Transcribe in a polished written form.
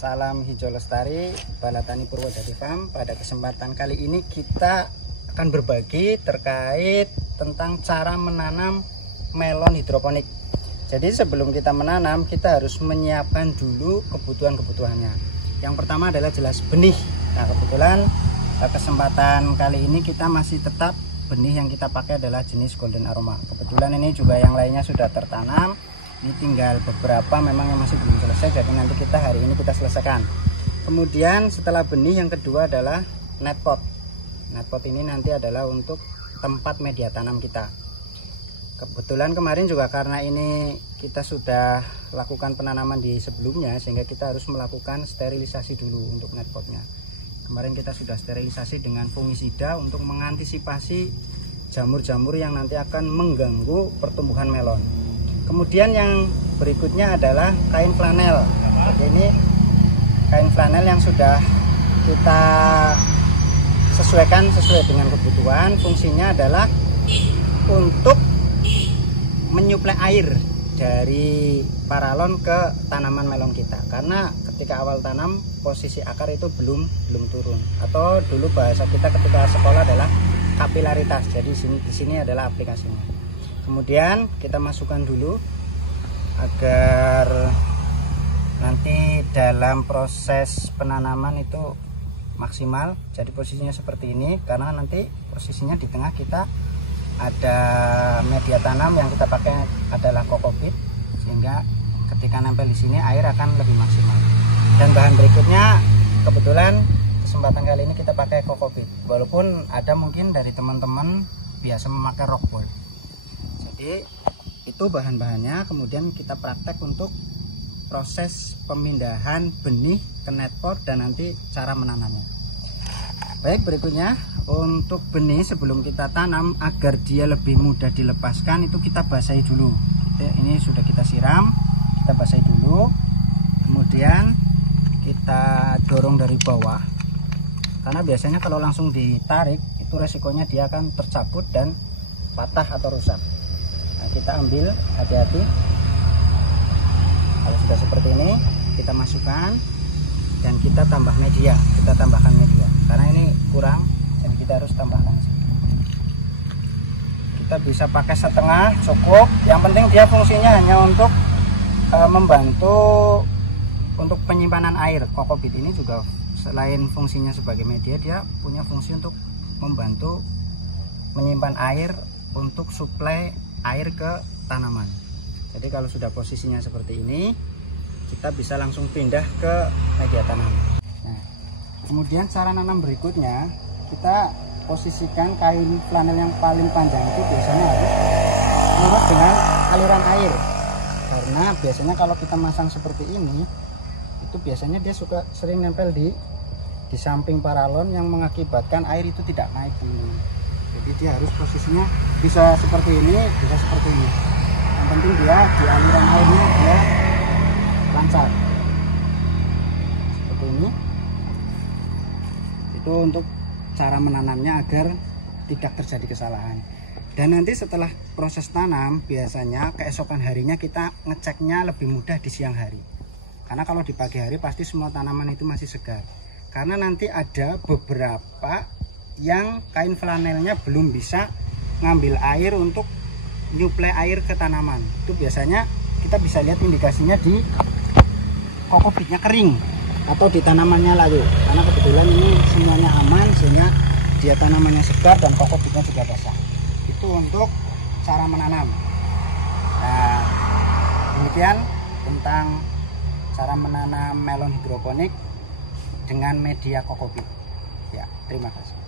Salam hijau lestari, Balatani Purwodadi Farm. Pada kesempatan kali ini kita akan berbagi terkait tentang cara menanam melon hidroponik. Jadi sebelum kita menanam, kita harus menyiapkan dulu kebutuhan-kebutuhannya. Yang pertama adalah jelas benih. Nah, kebetulan kesempatan kali ini kita masih tetap benih yang kita pakai adalah jenis Golden Aroma. Kebetulan ini juga yang lainnya sudah tertanam. Ini tinggal beberapa memang yang masih belum selesai, jadi nanti hari ini kita selesaikan. Kemudian setelah benih, yang kedua adalah net pot. Net pot ini nanti adalah untuk tempat media tanam kita. Kebetulan kemarin juga karena ini kita sudah lakukan penanaman di sebelumnya, sehingga kita harus melakukan sterilisasi dulu untuk net potnya. Kemarin kita sudah sterilisasi dengan fungisida untuk mengantisipasi jamur-jamur yang nanti akan mengganggu pertumbuhan melon. Kemudian yang berikutnya adalah kain flanel. Jadi ini kain flanel yang sudah kita sesuaikan sesuai dengan kebutuhan. Fungsinya adalah untuk menyuplai air dari paralon ke tanaman melon kita. Karena ketika awal tanam posisi akar itu belum turun. Atau dulu bahasa kita ketika sekolah adalah kapilaritas. Jadi di sini adalah aplikasinya. Kemudian kita masukkan dulu agar nanti dalam proses penanaman itu maksimal. Jadi posisinya seperti ini, karena nanti posisinya di tengah kita ada media tanam yang kita pakai adalah kokopit, sehingga ketika nempel di sini air akan lebih maksimal. Dan bahan berikutnya kebetulan kesempatan kali ini kita pakai kokopit, walaupun ada mungkin dari teman-teman biasa memakai rockwool. Jadi itu bahan-bahannya. Kemudian kita praktek untuk proses pemindahan benih ke net pot dan nanti cara menanamnya. Baik, berikutnya untuk benih sebelum kita tanam agar dia lebih mudah dilepaskan, itu kita basahi dulu. Ini sudah kita siram, kita basahi dulu. Kemudian kita dorong dari bawah, karena biasanya kalau langsung ditarik itu resikonya dia akan tercabut dan patah atau rusak. Nah, kita ambil hati-hati. Kalau sudah seperti ini, kita masukkan dan kita tambah media. Kita tambahkan media karena ini kurang, jadi kita harus tambahkan. Kita bisa pakai setengah, cukup. Yang penting dia fungsinya hanya untuk membantu untuk penyimpanan air. Kokopit ini juga selain fungsinya sebagai media, dia punya fungsi untuk membantu menyimpan air untuk suplai air ke tanaman. Jadi kalau sudah posisinya seperti ini, kita bisa langsung pindah ke media tanam. Nah, kemudian cara nanam berikutnya, kita posisikan kain flanel yang paling panjang itu biasanya harus lurus dengan aliran air. Karena biasanya kalau kita masang seperti ini, itu biasanya dia sering nempel di samping paralon yang mengakibatkan air itu tidak naik. Jadi dia harus posisinya bisa seperti ini, bisa seperti ini. Yang penting dia di aliran airnya dia lancar. Seperti ini. Itu untuk cara menanamnya agar tidak terjadi kesalahan. Dan nanti setelah proses tanam, biasanya keesokan harinya kita ngeceknya lebih mudah di siang hari. Karena kalau di pagi hari pasti semua tanaman itu masih segar. Karena nanti ada beberapa yang kain flanelnya belum bisa ngambil air untuk nyuplai air ke tanaman. Itu biasanya kita bisa lihat indikasinya di kokopitnya kering atau di tanamannya layu. Karena kebetulan ini semuanya aman, sehingga dia tanamannya segar dan kokopitnya juga basah. Itu untuk cara menanam. Nah, demikian tentang cara menanam melon hidroponik dengan media kokopit. Ya, terima kasih.